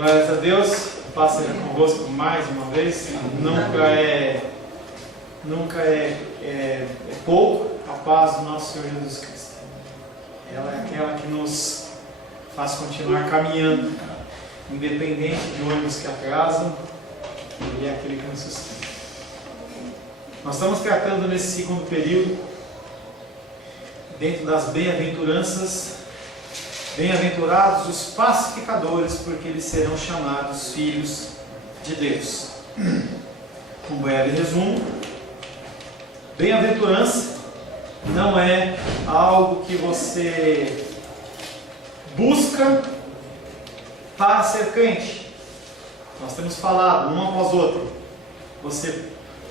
Glórias a Deus, paz seja convosco mais uma vez. Nunca é pouco a paz do nosso Senhor Jesus Cristo. Ela é aquela que nos faz continuar caminhando, independente de ônibus que atrasam, Ele é aquele que nos sustenta. Nós estamos tratando nesse segundo período, dentro das bem-aventuranças. Bem-aventurados os pacificadores, porque eles serão chamados filhos de Deus. Um breve resumo: bem-aventurança não é algo que você busca para ser crente. Nós temos falado um após outro. Você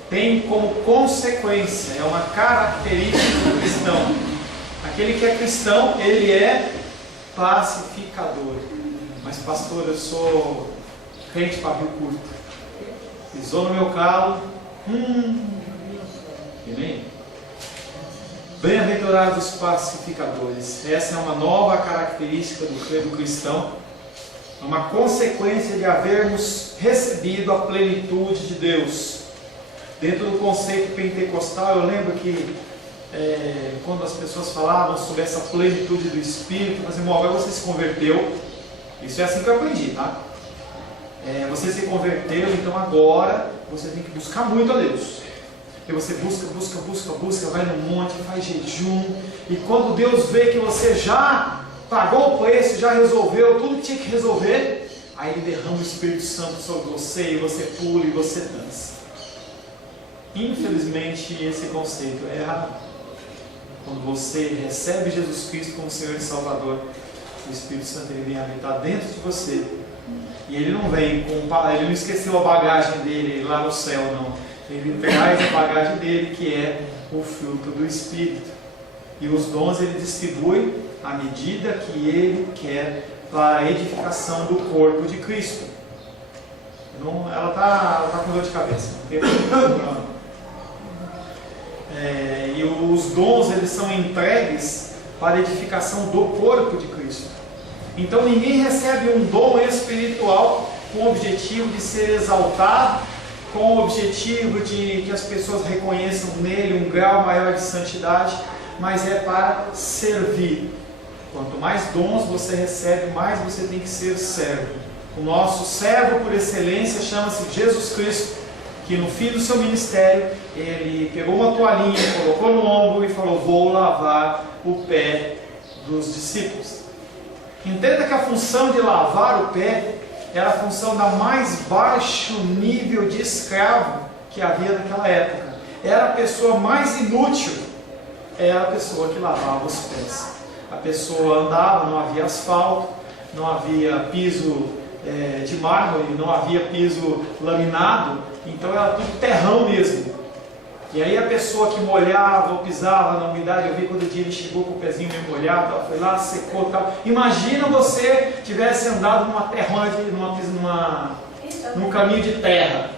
tem como consequência, é uma característica do cristão. Aquele que é cristão, ele é pacificador. Mas pastor, eu sou crente para Rio Curto. Pisou no meu calo. Bem-aventurados os pacificadores. Essa é uma nova característica do cristão. É uma consequência de havermos recebido a plenitude de Deus. Dentro do conceito pentecostal, eu lembro que quando as pessoas falavam sobre essa plenitude do Espírito, mas irmão, agora você se converteu. Isso é assim que eu aprendi, tá? Você se converteu, então agora você tem que buscar muito a Deus. E você busca, vai no monte, faz jejum. E quando Deus vê que você já pagou o preço, já resolveu tudo que tinha que resolver, aí Ele derrama o Espírito Santo sobre você, e você pula e você dança. Infelizmente, esse conceito é errado. Quando você recebe Jesus Cristo como Senhor e Salvador, o Espírito Santo ele vem habitar dentro de você. E ele não vem ele não esqueceu a bagagem dele lá no céu, não. Ele traz a bagagem dele, que é o fruto do Espírito. E os dons ele distribui à medida que ele quer para a edificação do corpo de Cristo. Ela está com dor de cabeça. E os dons eles são entregues para a edificação do corpo de Cristo. Então ninguém recebe um dom espiritual com o objetivo de ser exaltado, com o objetivo de que as pessoas reconheçam nele um grau maior de santidade, mas é para servir. Quanto mais dons você recebe, mais você tem que ser servo. O nosso servo por excelência chama-se Jesus Cristo, que no fim do seu ministério, ele pegou uma toalhinha, colocou no ombro e falou: vou lavar o pé dos discípulos. Entenda que a função de lavar o pé era a função da mais baixo nível de escravo que havia naquela época. Era a pessoa mais inútil, era a pessoa que lavava os pés. A pessoa andava, não havia asfalto, não havia piso de mármore, não havia piso laminado, então era tudo terrão mesmo. E aí a pessoa que molhava ou pisava na umidade, eu vi quando o dia ele chegou com o pezinho meio molhado, ela foi lá, secou e tal. Imagina você tivesse andado numa terrona, num caminho de terra.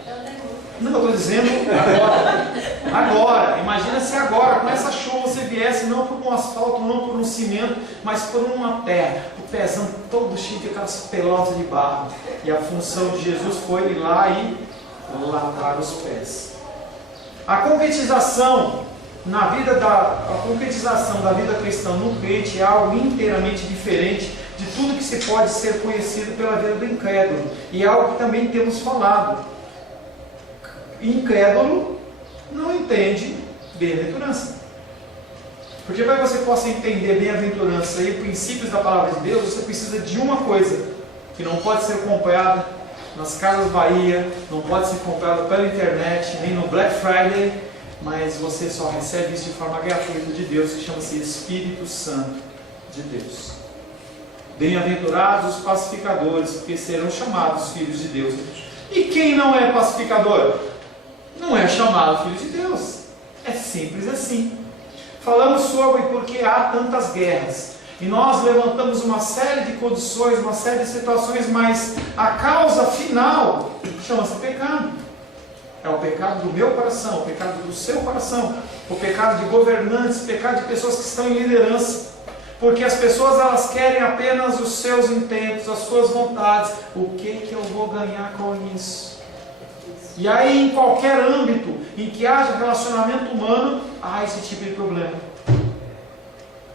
Não, eu estou dizendo agora. Imagina se agora, com essa chuva, você viesse não por um asfalto, não por um cimento, mas por uma terra. O pezão todo cheio de aquelas pelotas de barro. E a função de Jesus foi ir lá e lavar os pés. A concretização da vida cristã no crente é algo inteiramente diferente de tudo que se pode ser conhecido pela vida do incrédulo. E é algo que também temos falado. Incrédulo não entende bem-aventurança. Porque para que você possa entender bem-aventurança e princípios da palavra de Deus, você precisa de uma coisa que não pode ser comprada nas Casas Bahia, não pode ser comprado pela internet, nem no Black Friday, mas você só recebe isso de forma gratuita de Deus, que chama-se Espírito Santo de Deus. Bem-aventurados os pacificadores, porque serão chamados filhos de Deus. E quem não é pacificador? Não é chamado filho de Deus. É simples assim. Falamos sobre por que há tantas guerras. E nós levantamos uma série de condições, uma série de situações, mas a causa final chama-se pecado. É o pecado do meu coração, o pecado do seu coração, o pecado de governantes, o pecado de pessoas que estão em liderança. Porque as pessoas elas querem apenas os seus intentos, as suas vontades. O que eu vou ganhar com isso? E aí, em qualquer âmbito em que haja relacionamento humano, há esse tipo de problema.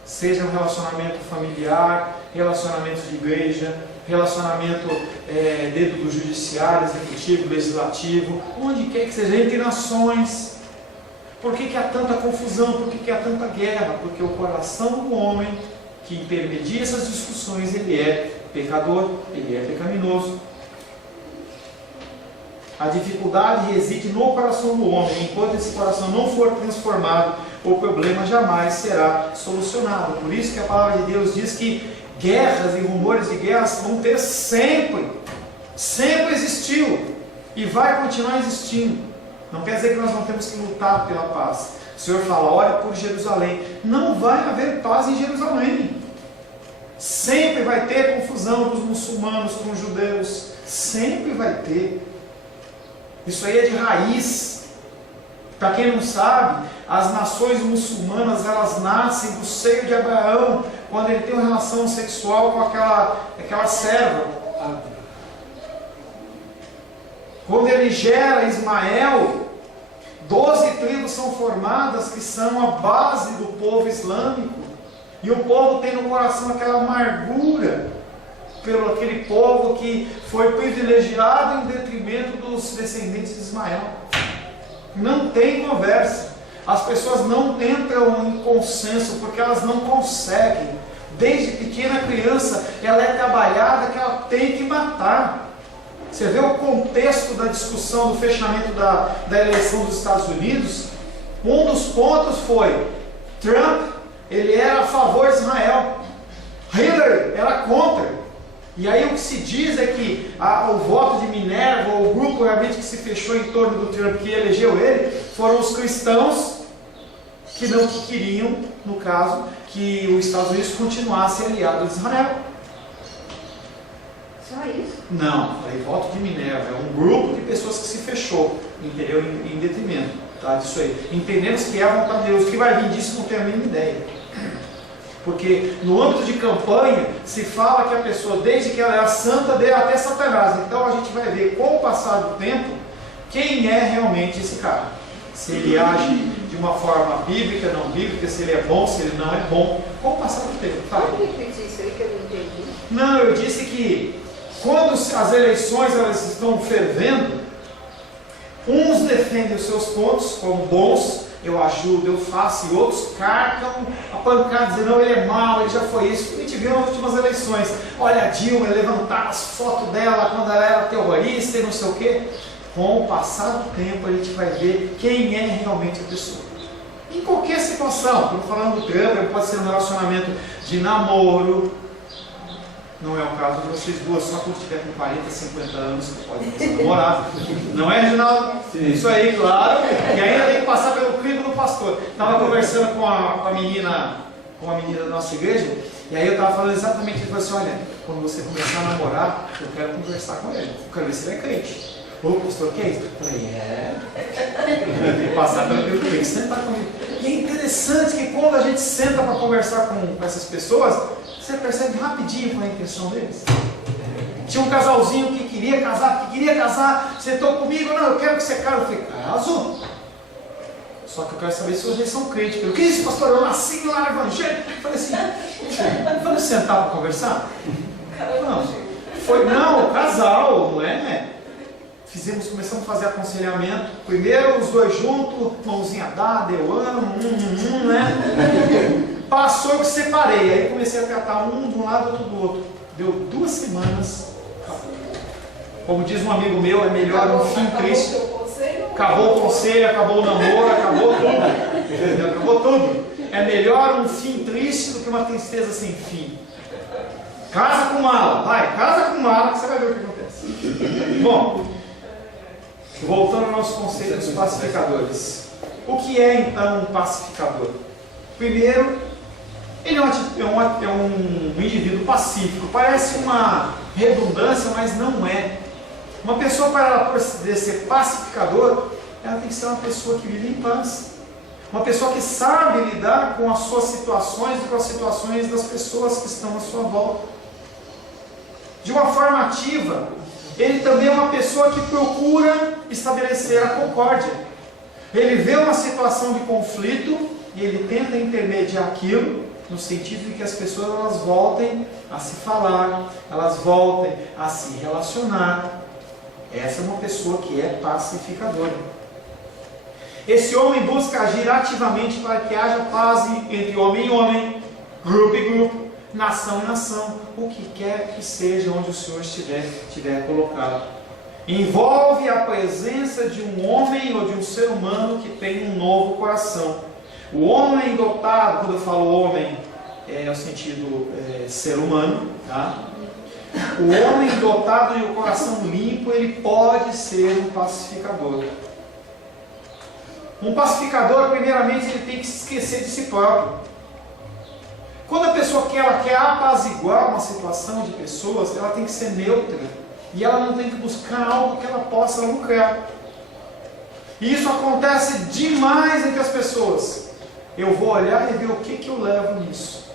Seja um relacionamento familiar, relacionamento de igreja, relacionamento dentro do judiciário, executivo, legislativo, onde quer que seja, entre nações. Por que há tanta confusão? Por que há tanta guerra? Porque o coração do homem que intermedia essas discussões, ele é pecador, ele é pecaminoso. A dificuldade reside no coração do homem. Enquanto esse coração não for transformado, o problema jamais será solucionado. Por isso que a palavra de Deus diz que guerras e rumores de guerras vão ter sempre. Sempre existiu. E vai continuar existindo. Não quer dizer que nós não temos que lutar pela paz. O Senhor fala, ore por Jerusalém. Não vai haver paz em Jerusalém. Sempre vai ter confusão dos muçulmanos com os judeus. Sempre vai ter. Isso aí é de raiz. Para quem não sabe, as nações muçulmanas, elas nascem do seio de Abraão, quando ele tem uma relação sexual com aquela serva. Quando ele gera Ismael, 12 tribos são formadas, que são a base do povo islâmico. E o povo tem no coração aquela amargura pelo aquele povo que foi privilegiado em detrimento dos descendentes de Ismael. Não tem conversa. As pessoas não entram em consenso porque elas não conseguem. Desde pequena a criança, ela é trabalhada que ela tem que matar. Você vê o contexto da discussão do fechamento da eleição dos Estados Unidos. Um dos pontos foi Trump, ele era a favor de Israel, Hillary era contra. E aí o que se diz é que o voto de Minerva, ou o grupo realmente que se fechou em torno do Trump, que elegeu ele, foram os cristãos que queriam, no caso, que os Estados Unidos continuasse aliado de Israel. Só isso? Não, falei voto de Minerva, é um grupo de pessoas que se fechou, entendeu? Em detrimento, tá, disso aí. Entendemos que é a vontade de Deus. O que vai vir disso não tenho a mínima ideia. Porque no âmbito de campanha se fala que a pessoa, desde que ela é a santa, dê até Satanás. Então a gente vai ver com o passar do tempo quem é realmente esse cara. Se ele age de uma forma bíblica, não bíblica, se ele é bom, se ele não é bom. Com o passar do tempo. Como repetir isso aí que eu não entendi? Não, eu disse que quando as eleições elas estão fervendo, uns defendem os seus pontos como bons, eu ajudo, eu faço, e outros carcam a pancada, dizendo, não, ele é mau, ele já foi isso. A gente viu nas últimas eleições, olha a Dilma, levantar as fotos dela quando ela era terrorista e não sei o quê. Com o passar do tempo a gente vai ver quem é realmente a pessoa. Em qualquer situação, estou falando do Trump, pode ser um relacionamento de namoro. Não é o caso de vocês duas, só quando tiver com 40, 50 anos que pode começar a namorar. Não é, Reginaldo? Sim. Isso aí, claro. E ainda tem que passar pelo crivo do pastor. Estava conversando com a menina da nossa igreja, e aí eu estava falando exatamente isso. Eu falei assim, olha, quando você começar a namorar, eu quero conversar com ele. Eu quero ver se ele é crente. Ô, pastor, o que é isso? Eu falei, tem que passar pelo crivo, tem que sentar comigo. E é interessante que quando a gente senta para conversar com essas pessoas, você percebe rapidinho qual é a intenção deles. Tinha um casalzinho que queria casar, sentou comigo, não, eu quero que você case. Eu falei, caso? Só que eu quero saber se vocês são crentes. O que é isso, pastor? Eu nasci no lar evangélico. Eu falei assim, vamos sentar para conversar? Não, casal, não é? Começamos a fazer aconselhamento. Primeiro os dois juntos, mãozinha dada, eu amo, né? Passou que separei, aí comecei a tratar um de um lado, outro do outro. Deu 2 semanas, acabou. Como diz um amigo meu, é melhor um fim triste. Acabou o conselho, acabou o namoro, acabou tudo. Acabou tudo. É melhor um fim triste do que uma tristeza sem fim. Casa com mala, vai, casa com mala que você vai ver o que acontece. Bom, voltando ao nosso conceito dos pacificadores. O que é então um pacificador? Primeiro, ele é um indivíduo pacífico. Parece uma redundância, mas não é. Uma pessoa, para ela poder ser pacificador, ela tem que ser uma pessoa que vive em paz. Uma pessoa que sabe lidar com as suas situações e com as situações das pessoas que estão à sua volta. De uma forma ativa, ele também é uma pessoa que procura estabelecer a concórdia. Ele vê uma situação de conflito e ele tenta intermediar aquilo, no sentido de que as pessoas elas voltem a se falar, elas voltem a se relacionar. Essa é uma pessoa que é pacificadora. Esse homem busca agir ativamente para que haja paz entre homem e homem, grupo e grupo, nação e nação, o que quer que seja onde o Senhor estiver colocado. Envolve a presença de um homem ou de um ser humano que tem um novo coração. O homem dotado, quando eu falo homem, é no sentido ser humano, tá? O homem dotado de um coração limpo, ele pode ser um pacificador. Um pacificador, primeiramente, ele tem que se esquecer de si próprio. Quando a pessoa ela quer apaziguar uma situação de pessoas, ela tem que ser neutra. E ela não tem que buscar algo que ela possa lucrar. E isso acontece demais entre as pessoas. Eu vou olhar e ver o que eu levo nisso.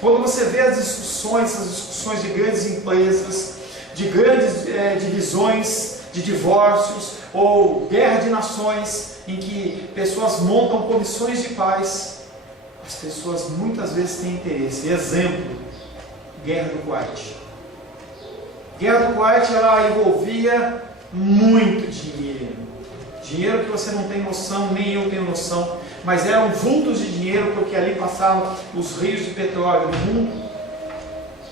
Quando você vê as discussões de grandes empresas, de grandes divisões, de divórcios, ou guerra de nações, em que pessoas montam comissões de paz, as pessoas muitas vezes têm interesse. Exemplo, Guerra do Kuwait. Guerra do Kuwait, ela envolvia muito dinheiro. Dinheiro que você não tem noção, nem eu tenho noção, mas eram vultos de dinheiro, porque ali passavam os rios de petróleo no mundo.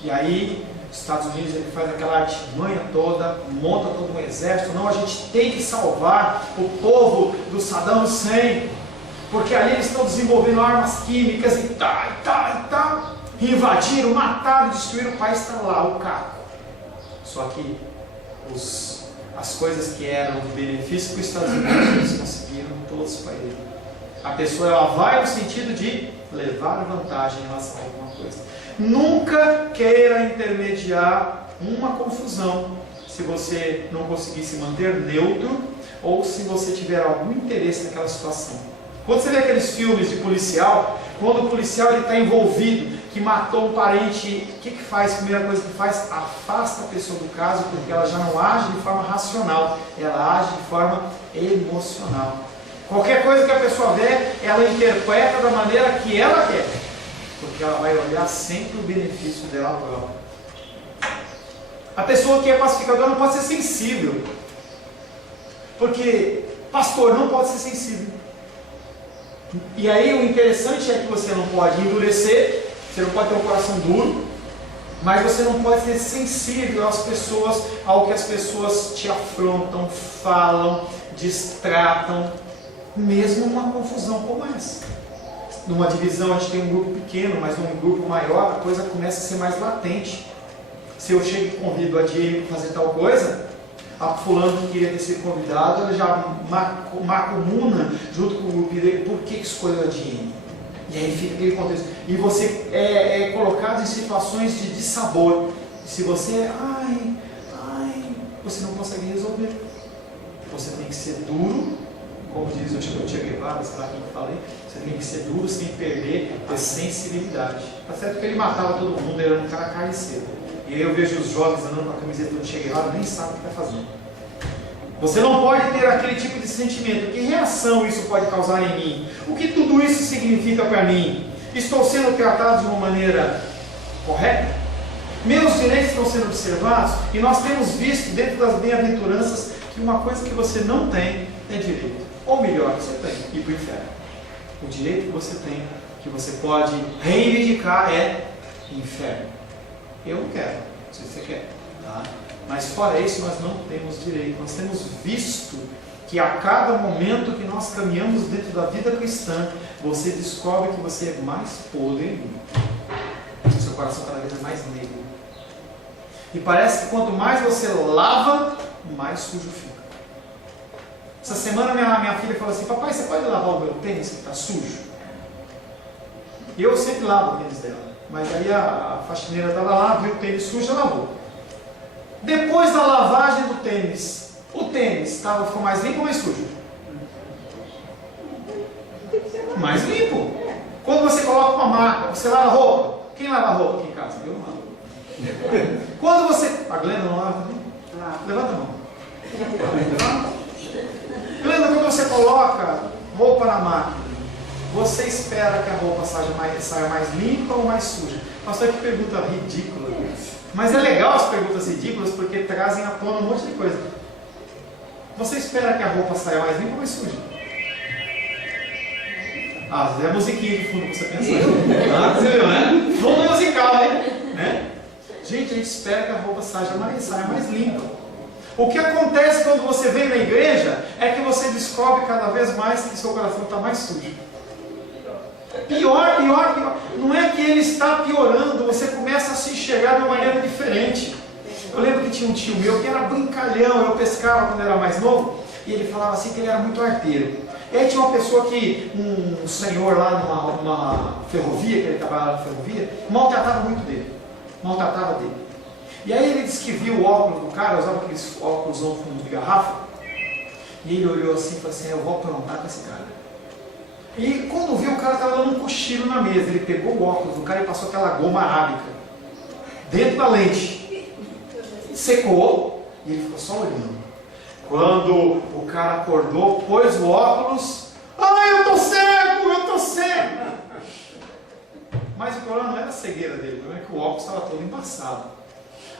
E aí, os Estados Unidos ele faz aquela artimanha toda, monta todo um exército. Não, a gente tem que salvar o povo do Saddam Hussein, porque ali eles estão desenvolvendo armas químicas e tal. Invadiram, mataram, destruíram, o país está lá, o caco. Só que as coisas que eram de benefício para os Estados Unidos, eles conseguiram todos para ele. A pessoa ela vai no sentido de levar vantagem em relação a alguma coisa. Nunca queira intermediar uma confusão se você não conseguir se manter neutro ou se você tiver algum interesse naquela situação. Quando você vê aqueles filmes de policial, quando o policial está envolvido, que matou um parente, o que faz? A primeira coisa que faz, afasta a pessoa do caso, porque ela já não age de forma racional, ela age de forma emocional. Qualquer coisa que a pessoa vê, ela interpreta da maneira que ela quer, porque ela vai olhar sempre o benefício dela própria. A pessoa que é pacificadora não pode ser sensível, porque pastor não pode ser sensível. E aí o interessante é que você não pode endurecer, você não pode ter um coração duro, mas você não pode ser sensível às pessoas, ao que as pessoas te afrontam, falam, distratam, mesmo numa confusão como essa. Numa divisão a gente tem um grupo pequeno, mas num grupo maior a coisa começa a ser mais latente. Se eu chego e convido a Jane para fazer tal coisa, a fulano que queria ter sido convidado, ela já macumuna junto com o grupo dele, por que escolheu a Jane? E aí fica aquele contexto. E você é colocado em situações de dissabor. E se você, você não consegue resolver. Você tem que ser duro, como diz o Che Guevara, sei lá quem eu falei, você tem que ser duro sem perder a sensibilidade. Tá certo que ele matava todo mundo, ele era um cara carniceiro. E aí eu vejo os jovens andando com a camiseta do Che Guevara, nem sabe o que está fazendo. Você não pode ter aquele tipo de sentimento. Que reação isso pode causar em mim? O que tudo isso significa para mim? Estou sendo tratado de uma maneira correta? Meus direitos estão sendo observados? E nós temos visto dentro das bem-aventuranças que uma coisa que você não tem é direito. Ou melhor, você tem, ir para o inferno. O direito que você tem, que você pode reivindicar é inferno. Eu não quero, não sei se você quer, tá? Mas fora isso nós não temos direito. Nós temos visto que a cada momento que nós caminhamos dentro da vida cristã, você descobre que você é mais podre, o seu coração cada vez é mais negro. E parece que quanto mais você lava, mais sujo fica. Essa semana minha filha falou assim: papai, você pode lavar o meu tênis que está sujo? E eu sempre lavo o tênis dela. Mas aí a faxineira estava lá, viu o tênis sujo, ela lavou. Depois da lavagem do tênis, o tênis ficou mais limpo ou mais sujo? mais limpo. Quando você coloca uma máquina, você lava a roupa. Quem lava a roupa aqui em casa? Eu não lavo. Quando você... A Glenda não lava também? Levanta a mão. Glenda, quando você coloca roupa na máquina, você espera que a roupa saia mais limpa ou mais suja? Pastor, que pergunta ridícula. Mas é legal as perguntas ridículas porque trazem à tona um monte de coisa. Você espera que a roupa saia mais limpa ou mais suja? É a musiquinha de fundo para você pensar. Você viu, né? Fundo musical, né? Gente, a gente espera que a roupa saia mais limpa. O que acontece quando você vem na igreja é que você descobre cada vez mais que seu coração está mais sujo. Pior. Não é que ele está piorando, você começa a se enxergar de uma maneira diferente. Eu lembro que tinha um tio meu que era brincalhão, eu pescava quando era mais novo, e ele falava assim que ele era muito arteiro. E aí tinha uma pessoa que, um senhor lá numa ferrovia, que ele trabalhava na ferrovia, maltratava muito dele. E aí ele disse que viu o óculos do cara, usava aqueles óculos no fundo de garrafa, e ele olhou assim e falou assim, eu vou aprontar com esse cara. E quando viu, o cara estava dando um cochilo na mesa, ele pegou o óculos do cara e passou aquela goma arábica dentro da lente, secou, e ele ficou só olhando. Quando o cara acordou, pôs o óculos, eu tô cego! Mas o problema não era a cegueira dele, o problema é que o óculos estava todo embaçado.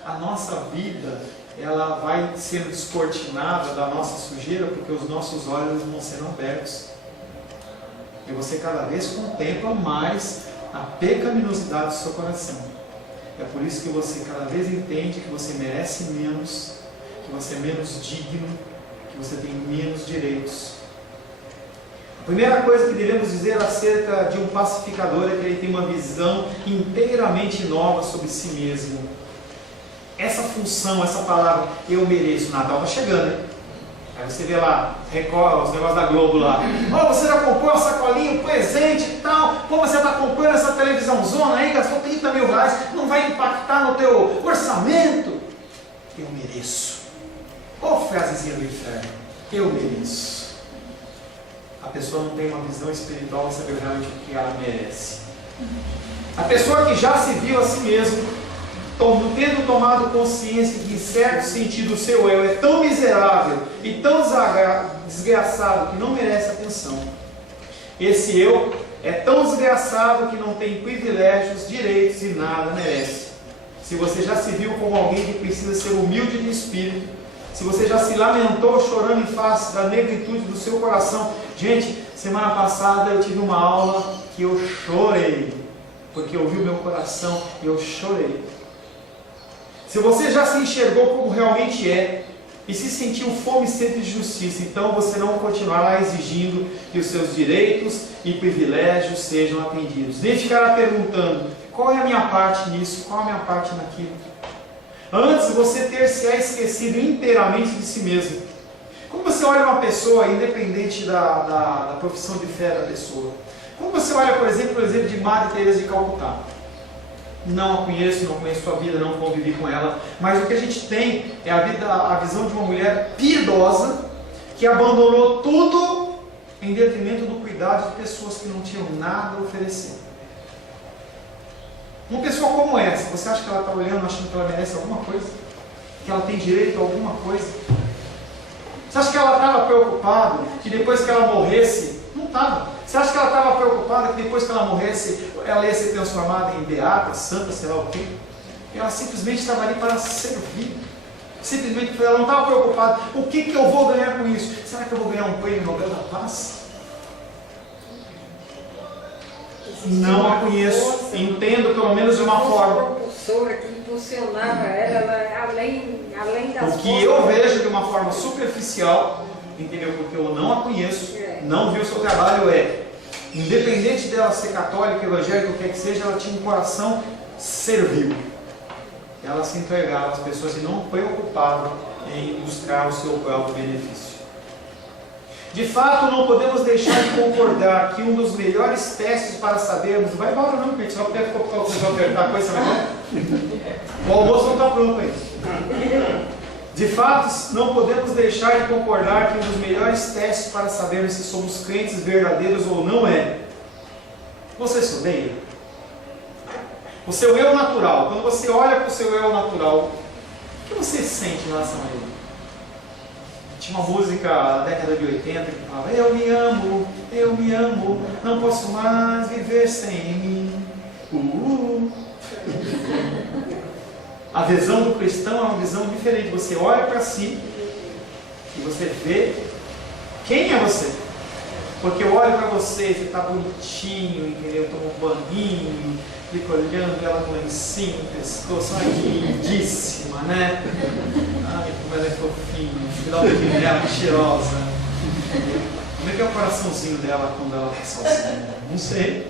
A nossa vida, ela vai sendo descortinada da nossa sujeira, porque os nossos olhos vão sendo abertos. E você cada vez contempla mais a pecaminosidade do seu coração. É por isso que você cada vez entende que você merece menos, que você é menos digno, que você tem menos direitos. A primeira coisa que devemos dizer acerca de um pacificador é que ele tem uma visão inteiramente nova sobre si mesmo. Essa função, essa palavra, eu mereço, o Natal está chegando, hein? Aí você vê lá, os negócios da Globo lá. Você já comprou a sacolinha, um presente e tal. Você está comprando essa televisão zona aí, gastou 30 mil reais, não vai impactar no teu orçamento. Eu mereço. Qual frasezinha do inferno? Eu mereço. A pessoa não tem uma visão espiritual de saber realmente o que ela merece. A pessoa que já se viu a si mesmo, tendo tomado consciência que, em certo sentido, o seu eu é tão miserável e tão desgraçado que não merece atenção. Esse eu é tão desgraçado que não tem privilégios, direitos e nada merece. Se você já se viu como alguém que precisa ser humilde de espírito, se você já se lamentou chorando em face da negritude do seu coração. Gente, semana passada eu tive uma aula que eu chorei, porque eu vi o meu coração e eu chorei. Se você já se enxergou como realmente é e se sentiu fome e sede de justiça, então você não continuará exigindo que os seus direitos e privilégios sejam atendidos. Nem ficará perguntando, qual é a minha parte nisso, qual é a minha parte naquilo. Antes você ter-se esquecido inteiramente de si mesmo. Quando você olha uma pessoa, independente da profissão de fé da pessoa, quando você olha, por exemplo, de Madre Teresa de Calcutá, não a conheço, não conheço sua vida, não convivi com ela, mas o que a gente tem é a visão de uma mulher piedosa que abandonou tudo em detrimento do cuidado de pessoas que não tinham nada a oferecer. Uma pessoa como essa, você acha que ela está olhando, achando que ela merece alguma coisa? Que ela tem direito a alguma coisa? Você acha que ela estava preocupada que depois que ela morresse? Não estava. Você acha que ela estava preocupada que depois que ela morresse, ela ia ser transformada em beata, santa, sei lá o quê? Ela simplesmente estava ali para servir. Simplesmente ela não estava preocupada. O que eu vou ganhar com isso? Será que eu vou ganhar um prêmio Nobel da Paz? Não a conheço. Entendo pelo menos de uma forma. Que impulsionava ela além das O que eu vejo de uma forma superficial, entendeu? Porque eu não a conheço, não vi o seu trabalho, independente dela ser católica, evangélica, o que quer que seja, ela tinha um coração servil. Ela se entregava às pessoas e não preocupava em buscar o seu próprio benefício. De fato, não podemos deixar de concordar que um dos melhores testes para sabermos, vai embora não, gente, só puder apertar a coisa, vai embora. O almoço não está pronto ainda. De fato, não podemos deixar de concordar que um dos melhores testes para sabermos se somos crentes verdadeiros ou não é: você se odeia? O seu eu natural. Quando você olha para o seu eu natural, o que você sente em relação a ele? Tinha uma música da década de 80 que falava: eu me amo, não posso mais viver sem mim. A visão do cristão é uma visão diferente. Você olha para si e você vê quem é você. Porque eu olho para você, você está bonitinho, entendeu? Toma um banhinho, fica olhando ela com lencinho no pescoço, ai que lindíssima, né? Ai, como ela é fofinha, me dá um pouquinho dela, que cheirosa. Como é que é o coraçãozinho dela quando ela está sozinha? Não sei.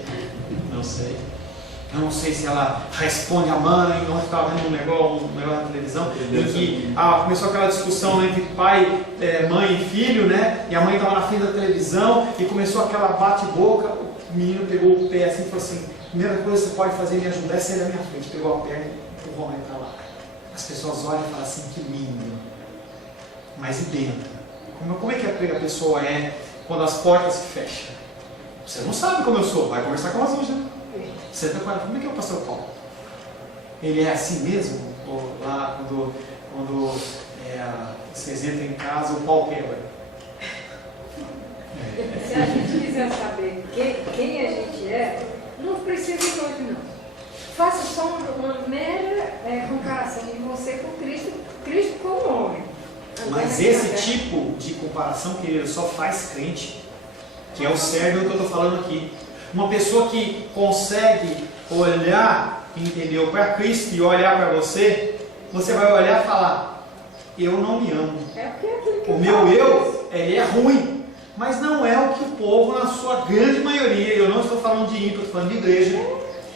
Eu não sei se ela responde a mãe. Ontem estava vendo um negócio na televisão em que começou aquela discussão entre pai, mãe e filho, né? E a mãe estava na frente da televisão e começou aquela bate-boca. O menino pegou o pé assim e falou assim: primeira coisa que você pode fazer me ajudar é sair da minha frente. Pegou a perna e empurrou a mãe para lá. As pessoas olham e falam assim: que lindo. Mas e dentro? Como é que a pessoa é quando as portas se fecham? Você não sabe como eu sou, vai conversar com as outras, né? Você está com ela, como é que é o pastor Paulo? Ele é assim mesmo? Ou lá quando vocês entram em casa, o pau quebra? Se a gente quiser saber quem a gente é, não precisa de hoje não. Faça só uma mera comparação de você com Cristo como homem. Mas esse tipo de comparação, querido, só faz crente, que é o cerne que eu estou falando aqui. Uma pessoa que consegue olhar, entendeu, para Cristo e olhar para você, você vai olhar e falar: eu não me amo. O meu eu, ele é ruim, mas não é o que o povo, na sua grande maioria, eu não estou falando de ímpio, estou falando de igreja.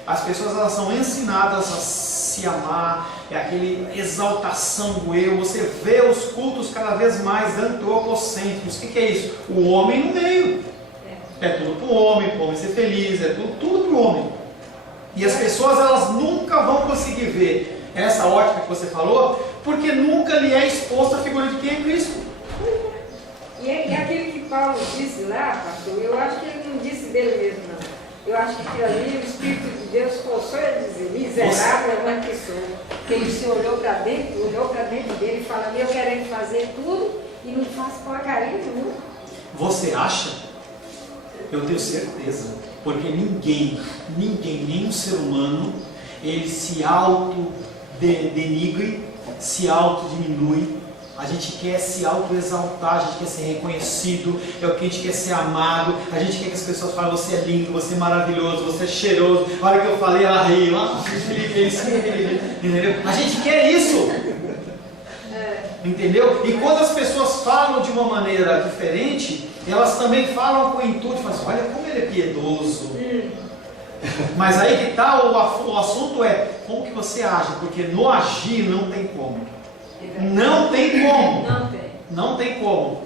As pessoas, elas são ensinadas a se amar, é aquele exaltação do eu. Você vê os cultos cada vez mais antropocêntricos. O que é isso? O homem no meio. É tudo para o homem ser feliz, é tudo para o homem. E as pessoas, elas nunca vão conseguir ver essa ótica que você falou, porque nunca lhe é exposta a figura de quem é Cristo. E aquele que Paulo disse lá, pastor, eu acho que ele não disse dele mesmo, não. Eu acho que aquilo ali, o Espírito de Deus forçou ele a dizer: miserável é que sou. Porque ele se olhou para dentro dele e falou: eu querendo fazer tudo e não faço porcaria nenhuma. Você acha? Eu tenho certeza, porque ninguém, nenhum ser humano, ele se auto-denigre, se auto-diminui. A gente quer se auto-exaltar, a gente quer ser reconhecido, é o que a gente quer ser amado, a gente quer que as pessoas falem: você é lindo, você é maravilhoso, você é cheiroso. A hora que eu falei, ela riu, entendeu? A gente quer isso. Entendeu? E quando as pessoas falam de uma maneira diferente, elas também falam com intuito, falam assim: olha como ele é piedoso. Mas aí que está o assunto é como que você age, porque no agir não tem como. Não tem como. Não tem como.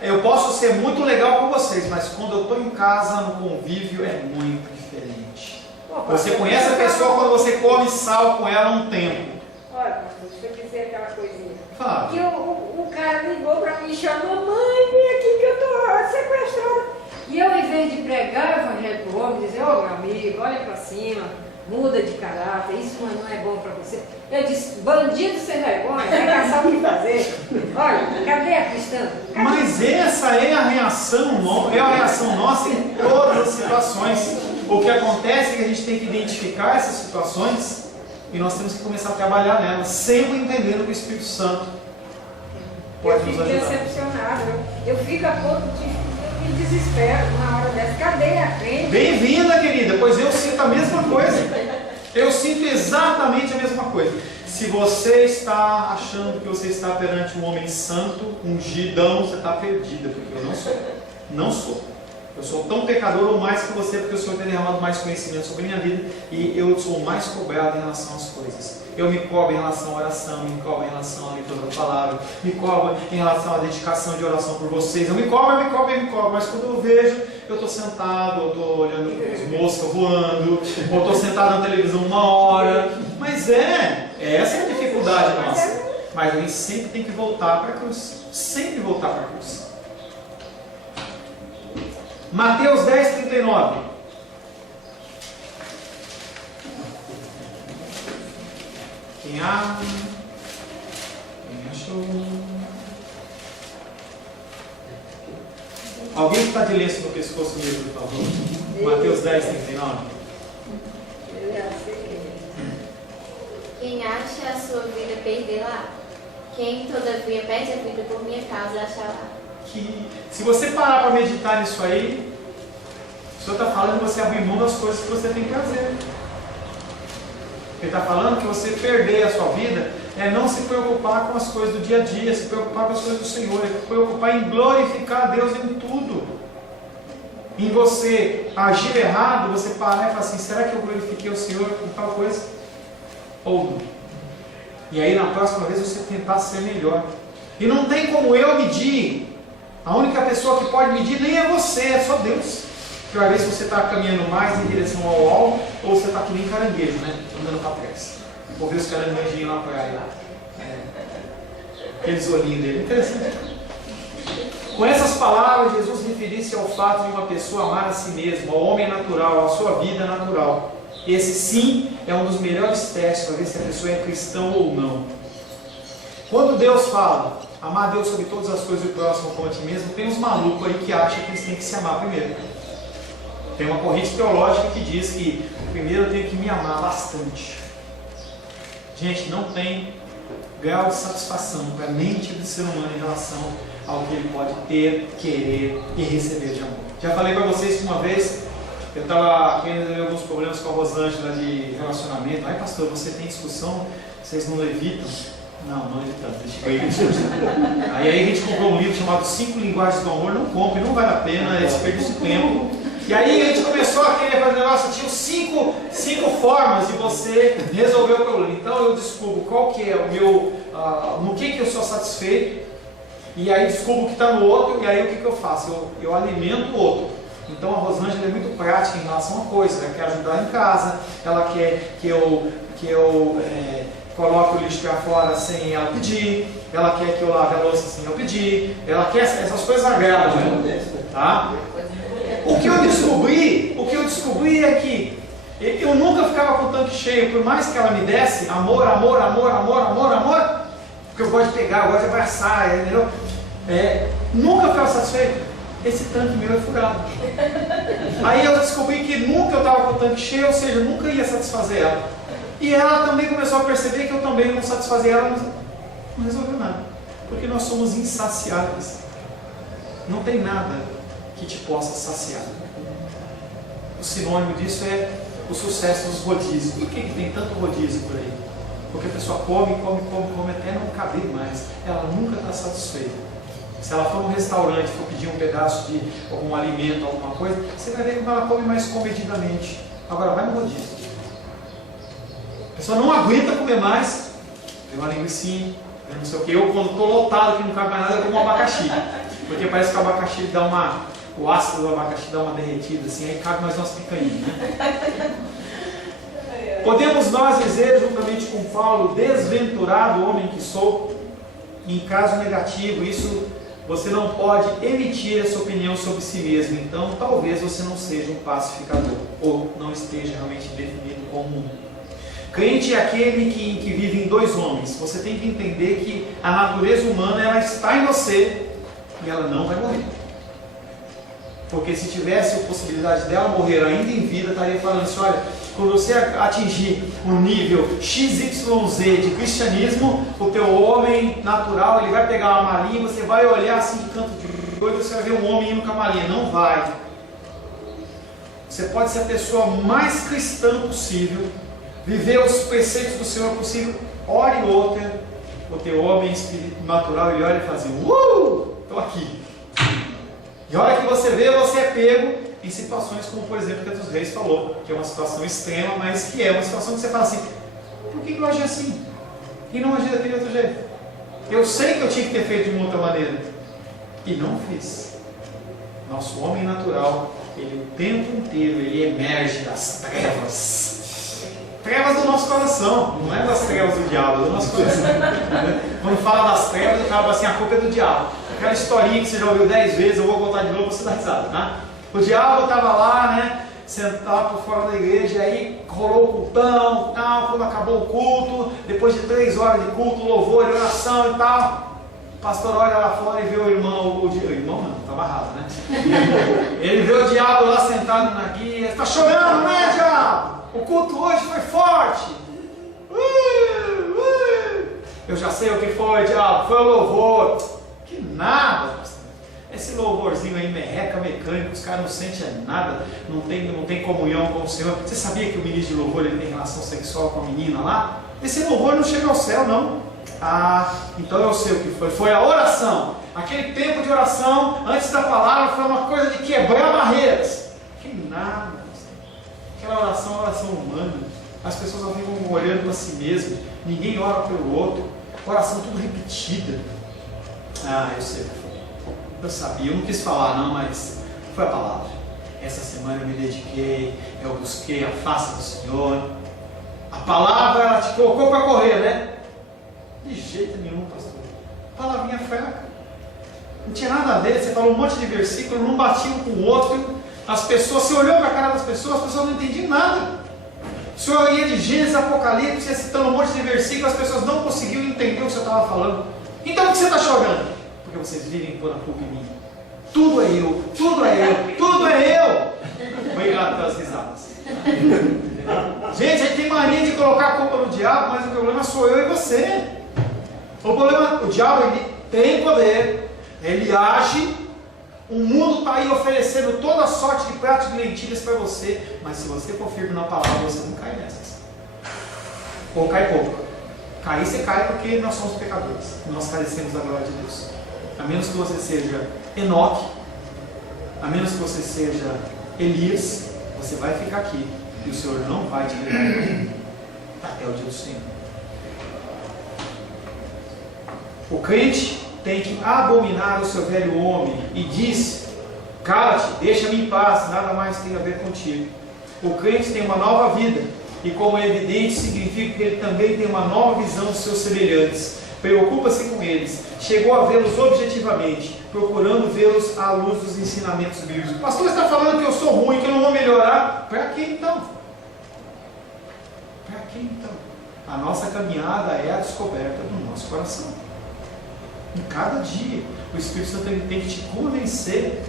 Eu posso ser muito legal com vocês, mas quando eu estou em casa, no convívio, é muito diferente. Você conhece a pessoa quando você come sal com ela um tempo. Olha, pastor, deixa eu dizer aquela coisinha. Fala. Que o cara ligou para mim e chamou: mãe, vem aqui que eu estou sequestrada. E eu, em vez de pregar o evangelho para o homem, dizer: ô meu amigo, olha para cima, muda de caráter, isso não é bom para você. Eu disse: bandido sem vergonha, vai caçar o que fazer. Olha, cadê a cristã? Mas essa é a reação nossa em todas as situações. O que acontece é que a gente tem que identificar essas situações e nós temos que começar a trabalhar nelas, sempre entendendo que o Espírito Santo pode nos ajudar. Eu fico decepcionado, eu fico a ponto de me desespero na hora dessa. Cadê a crente? Bem-vinda, querida, pois eu sinto a mesma coisa. Eu sinto exatamente a mesma coisa. Se você está achando que você está perante um homem santo, ungidão, você está perdida, porque eu não sou. Não sou. Eu sou tão pecador ou mais que você, porque o Senhor tem derramado mais conhecimento sobre a minha vida e eu sou mais cobrado em relação às coisas. Eu me cobro em relação à oração, me cobro em relação à leitura da palavra, me cobro em relação à dedicação de oração por vocês. Eu me cobro, mas quando eu vejo, eu estou sentado, eu estou olhando as moscas voando, ou estou sentado na televisão 1 hora. Mas essa é a dificuldade nossa. Mas a gente sempre tem que voltar para a cruz. Sempre voltar para a cruz. Mateus 10, 39. Quem abre? Quem achou? Alguém que está de lenço no pescoço mesmo, por favor. Mateus 10, 39. Eu já sei. Quem acha a sua vida, perdê-la. Quem, todavia, perde a vida por minha causa, achará. Que, se você parar para meditar nisso aí, o Senhor está falando que você abrir mão das coisas que você tem prazer. Ele está falando que você perder a sua vida é não se preocupar com as coisas do dia a dia, se preocupar com as coisas do Senhor, é se preocupar em glorificar a Deus em tudo. Em você agir errado, você parar e falar assim, será que eu glorifiquei o Senhor com tal coisa? Ou não. E aí na próxima vez você tentar ser melhor. E não tem como eu medir. A única pessoa que pode medir nem é você, é só Deus. Que vai ver se você está caminhando mais em direção ao alvo ou você está que nem caranguejo, né? Andando para trás. Vou ver os caranguejinhos na praia. Aqueles olhinhos dele. Interessante. Com essas palavras, Jesus referia-se ao fato de uma pessoa amar a si mesma, ao homem natural, à sua vida natural. Esse sim é um dos melhores testes para ver se a pessoa é cristão ou não. Quando Deus fala, amar a Deus sobre todas as coisas e o próximo como a ti mesmo, tem uns malucos aí que acham que eles têm que se amar primeiro. Tem uma corrente teológica que diz que primeiro eu tenho que me amar bastante. Gente, não tem grau de satisfação para a mente do ser humano em relação ao que ele pode ter, querer e receber de amor. Já falei para vocês que uma vez eu estava querendo resolver alguns problemas com a Rosângela de relacionamento. Ai, pastor, você tem discussão? Vocês não levitam? Não evitamos. Aí a gente comprou um livro chamado 5 Linguagens do Amor. Não compre, não vale a pena, é desperdício de tempo. E aí a gente começou a querer fazer negócio, tinha cinco formas de você resolver o problema. Então eu descubro qual que é o meu, no que eu sou satisfeito, e aí descubro o que está no outro, e aí o que eu faço? Eu alimento o outro. Então a Rosângela é muito prática em relação a coisas, ela quer ajudar em casa, ela quer que eu coloque o lixo para fora sem ela pedir, ela quer que eu lave a louça sem eu pedir, ela quer essas coisas agradam, né? Tá? O que eu descobri é que eu nunca ficava com o tanque cheio, por mais que ela me desse amor, porque eu gosto de pegar, eu gosto de abraçar, entendeu? Nunca ficava satisfeito. Esse tanque meu é furado. Aí eu descobri que nunca eu estava com o tanque cheio, ou seja, nunca ia satisfazer ela. E ela também começou a perceber que eu também não satisfazia ela, mas não resolveu nada. Porque nós somos insaciáveis. Não tem nada que te possa saciar. O sinônimo disso é o sucesso dos rodízios. Por que tem tanto rodízio por aí? Porque a pessoa come até não caber mais. Ela nunca está satisfeita. Se ela for num restaurante e for pedir um pedaço de algum alimento, alguma coisa, você vai ver como ela come mais comedidamente. Agora vai no rodízio. A pessoa não aguenta comer mais, tem uma linguicinha, não sei o que. Eu, quando estou lotado, que não cabe mais nada, eu como um abacaxi. Porque parece que o abacaxi dá o ácido do abacaxi dá uma derretida, assim, aí cabe mais umas picanhas, né? Podemos nós dizer, juntamente com Paulo, desventurado homem que sou, em caso negativo, isso você não pode emitir essa opinião sobre si mesmo, então talvez você não seja um pacificador, ou não esteja realmente definido como um. Crente é aquele que vive em dois homens. Você tem que entender que a natureza humana ela está em você e ela não vai morrer. Porque se tivesse a possibilidade dela morrer ainda em vida, estaria falando assim, olha, quando você atingir o nível XYZ de cristianismo, o teu homem natural, ele vai pegar uma malinha, você vai olhar assim de canto de olho, você vai ver um homem indo com a malinha. Não vai. Você pode ser a pessoa mais cristã possível, viver os preceitos do Senhor possível, hora e outra, o teu homem natural, ele olha e fala assim, estou aqui. E a hora que você vê, você é pego em situações como, por exemplo, que a dos Reis falou, que é uma situação extrema, mas que é uma situação que você fala assim, por que eu agi assim? E não agi daquele outro jeito? Eu sei que eu tinha que ter feito de uma outra maneira. E não fiz. Nosso homem natural, ele o tempo inteiro, ele emerge das trevas. Trevas do nosso coração, não é das trevas do diabo, é do nosso coração. Quando fala das trevas, o cara fala assim, a culpa é do diabo. Aquela historinha que você já ouviu 10 vezes, eu vou contar de novo para você dar risada, tá? O diabo estava lá, né, sentado por fora da igreja, e aí rolou o cultão, tal, quando acabou o culto, depois de 3 horas de culto, louvor, oração e tal, o pastor olha lá fora e vê o irmão, o irmão não, estava errado, né? Ele vê o diabo lá sentado na guia, está chorando, né, diabo? O culto hoje foi forte. Eu já sei o que foi, diabo, foi o louvor. Que nada, pastor. Esse louvorzinho aí, merreca, mecânico, os caras não sentem nada, não tem comunhão com o Senhor. Você sabia que o ministro de louvor ele tem relação sexual com a menina lá? Esse louvor não chega ao céu, não. Ah, então eu sei o que foi. Foi a oração. Aquele tempo de oração, antes da palavra, foi uma coisa de quebrar barreiras. Que nada, pastor. Aquela oração é uma oração humana. As pessoas não ficam olhando para si mesmas. Ninguém ora pelo outro. Oração tudo repetida. Ah, eu sei o que foi. Eu sabia, eu não quis falar não, mas foi a palavra. Essa semana eu me dediquei, eu busquei a face do Senhor. A palavra, ela te colocou para correr, né? De jeito nenhum, pastor. Palavrinha fraca. Não tinha nada a ver, você falou um monte de versículos, não batia um com o outro. As pessoas, você olhou para a cara das pessoas, as pessoas não entendiam nada. O senhor ia de Gênesis, Apocalipse, citando um monte de versículos, as pessoas não conseguiam entender o que você estava falando. Então o que você está chorando? Porque vocês vivem por a culpa em mim. Tudo é eu, tudo é eu, tudo é eu. Obrigado pelas risadas. Gente, a gente tem mania de colocar a culpa no diabo, mas o problema sou eu e você. O diabo, ele tem poder, ele age, o mundo está aí oferecendo toda sorte de pratos de lentilhas para você, mas se você for firme na palavra, você não cai nessas. Ou cai pouco. Cair você cai porque nós somos pecadores, nós carecemos da glória de Deus. A menos que você seja Enoque, a menos que você seja Elias, você vai ficar aqui e o Senhor não vai te levar até o dia do Senhor. O crente tem que abominar o seu velho homem e diz: cala-te, deixa-me em paz, nada mais tem a ver contigo. O crente tem uma nova vida e, como é evidente, significa que ele também tem uma nova visão dos seus semelhantes. Preocupa-se com eles, chegou a vê-los objetivamente, procurando vê-los à luz dos ensinamentos bíblicos. O pastor está falando que eu sou ruim, que eu não vou melhorar. Para que então? Para que então? A nossa caminhada é a descoberta do nosso coração. Em cada dia, o Espírito Santo tem que te convencer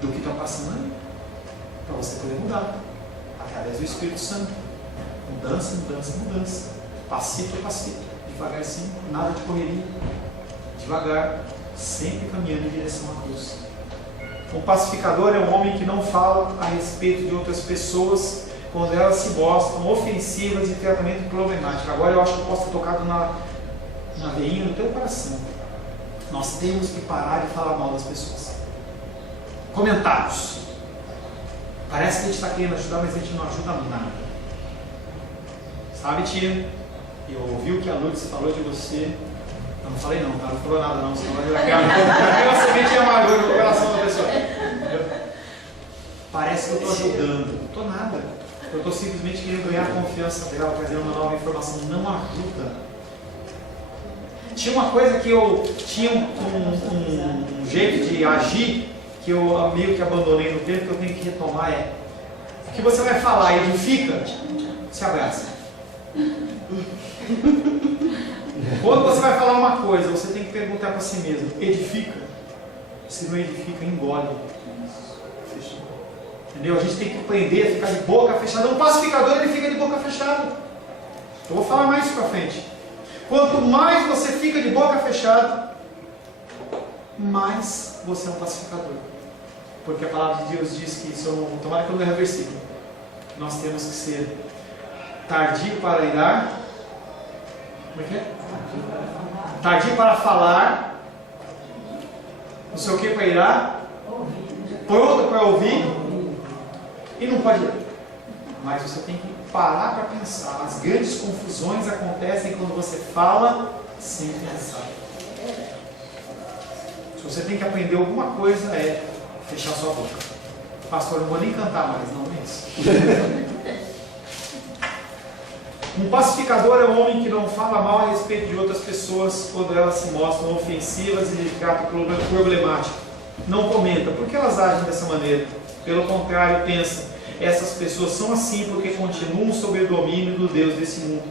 do que está passando aí, para você poder mudar, através do Espírito Santo. Mudança, mudança, mudança. Passito a passito. Devagarzinho, nada de correria, devagar, sempre caminhando em direção à cruz. Um pacificador é um homem que não fala a respeito de outras pessoas quando elas se mostram ofensivas e tratamento problemático. Agora eu acho que eu posso ter tocado na veinha do teu coração. Nós temos que parar de falar mal das pessoas. Comentários. Parece que a gente está querendo ajudar, mas a gente não ajuda nada. Sabe, tia? Eu ouvi o que a Lourdes falou de você. Eu não falei não, tá? Não falou nada não, senão eu ia criar uma semente de amargura no coração da pessoa. Parece que eu estou ajudando. Não estou nada. Eu estou simplesmente querendo ganhar a confiança dela, trazendo uma nova informação. Não ajuda. Tinha uma coisa que eu tinha um jeito de agir que eu meio que abandonei no tempo, que eu tenho que retomar é: o que você vai falar edifica, se abraça. Quando você vai falar uma coisa, você tem que perguntar para si mesmo: edifica? Se não edifica, engole. Entendeu? A gente tem que aprender a ficar de boca fechada. Um pacificador, ele fica de boca fechada. Eu vou falar mais isso para frente. Quanto mais você fica de boca fechada, mais você é um pacificador. Porque a palavra de Deus diz que, tomara que eu não erre o versículo, nós temos que ser tardio para irar. Como é que é? Tardio para falar. Não sei o que para irar. Pronto para ouvir. E não pode ler. Mas você tem que parar para pensar. As grandes confusões acontecem quando você fala sem pensar. Se você tem que aprender alguma coisa, é fechar sua boca. Pastor, eu não vou nem cantar mais, não é isso. Um pacificador é um homem que não fala mal a respeito de outras pessoas quando elas se mostram ofensivas e de trato problemático. Não comenta, por que elas agem dessa maneira? Pelo contrário, pensa, essas pessoas são assim porque continuam sob o domínio do Deus desse mundo,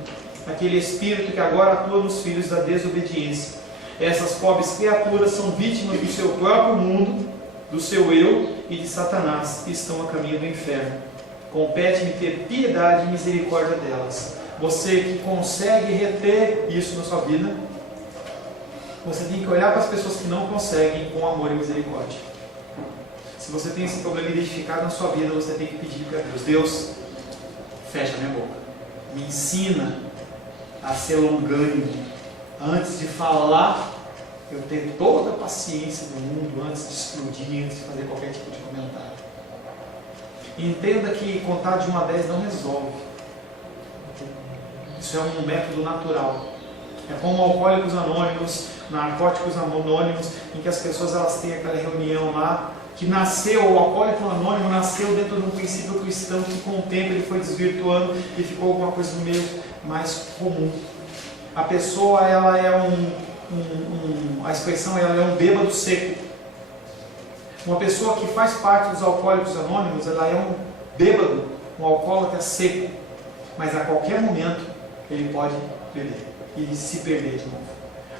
aquele espírito que agora atua nos filhos da desobediência. Essas pobres criaturas são vítimas do seu próprio mundo, do seu eu e de Satanás, e estão a caminho do inferno. Compete-me ter piedade e misericórdia delas. Você que consegue reter isso na sua vida, você tem que olhar para as pessoas que não conseguem com amor e misericórdia. Se você tem esse problema identificado na sua vida, você tem que pedir para Deus: Deus, fecha minha boca, me ensina a ser longânimo. Antes de falar, eu ter toda a paciência do mundo, antes de explodir, antes de fazer qualquer tipo de comentário. E entenda que contar de 1 a 10 não resolve. Isso é um método natural. É como Alcoólicos Anônimos, Narcóticos Anônimos, em que as pessoas elas têm aquela reunião lá, que nasceu, o Alcoólico Anônimo nasceu dentro de um princípio cristão que com o tempo ele foi desvirtuando e ficou alguma coisa no meio mais comum. A pessoa, ela é a expressão, ela é um bêbado seco. Uma pessoa que faz parte dos Alcoólicos Anônimos, ela é um bêbado, um alcoólatra seco, mas a qualquer momento ele pode beber e se perder de novo.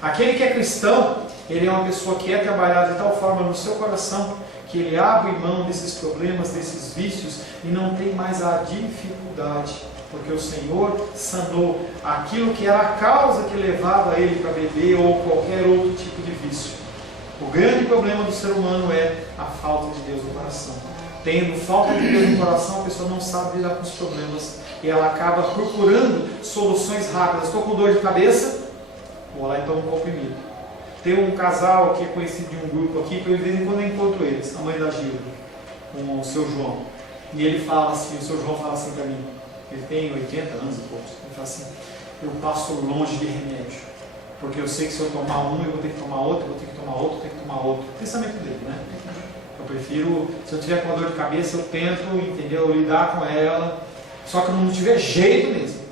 Aquele que é cristão, ele é uma pessoa que é trabalhada de tal forma no seu coração que ele abre mão desses problemas, desses vícios e não tem mais a dificuldade, porque o Senhor sanou aquilo que era a causa que levava ele para beber ou qualquer outro tipo de vício. O grande problema do ser humano é a falta de Deus no coração. Tendo falta de Deus no coração, a pessoa não sabe lidar com os problemas e ela acaba procurando soluções rápidas. Estou com dor de cabeça, vou lá e tomo um comprimido. Tem um casal que é conhecido de um grupo aqui, que eu de vez em quando eu encontro eles, a mãe da Gilda, com o seu João. E ele fala assim, o seu João fala assim para mim, ele tem 80 anos e poucos, ele fala assim: eu passo longe de remédio, porque eu sei que se eu tomar um, eu vou ter que tomar outro, eu vou ter que tomar outro, eu vou ter que tomar outro. O pensamento dele, né? Eu prefiro, se eu tiver com uma dor de cabeça, eu tento, entendeu, lidar com ela, só que não tiver jeito mesmo.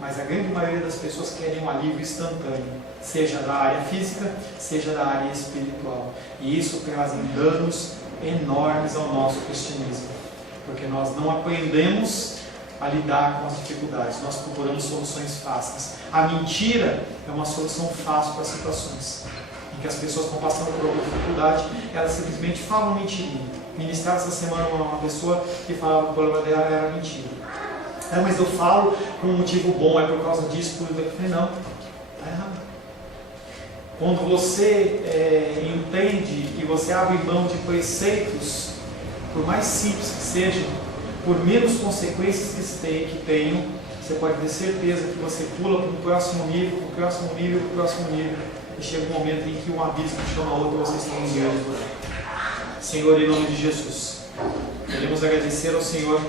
Mas a grande maioria das pessoas querem um alívio instantâneo, seja da área física, seja da área espiritual. E isso traz danos enormes ao nosso cristianismo, porque nós não aprendemos a lidar com as dificuldades, nós procuramos soluções fáceis. A mentira é uma solução fácil para situações em que as pessoas estão passando por alguma dificuldade, elas simplesmente falam mentirinha. Ministrar essa semana uma pessoa que falava que o problema dela era mentira. Mas eu falo por um motivo bom, é por causa disso, por eu falei, não, está errado. Quando você entende e você abre mão de preceitos, por mais simples que sejam, por menos consequências que tenham, você pode ter certeza que você pula para o próximo nível, para o próximo nível, para o próximo nível, e chega um momento em que um abismo chama outro e vocês estão no meio. Senhor, em nome de Jesus, queremos agradecer ao Senhor,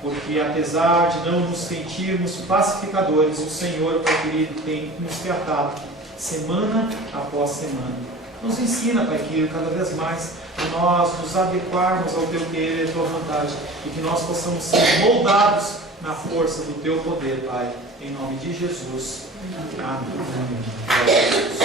porque apesar de não nos sentirmos pacificadores, o Senhor, Pai querido, tem nos tratado semana após semana. Nos ensina, Pai querido, cada vez mais a nós nos adequarmos ao Teu querer e à Tua vontade, e que nós possamos ser moldados na força do Teu poder, Pai, em nome de Jesus. Amém.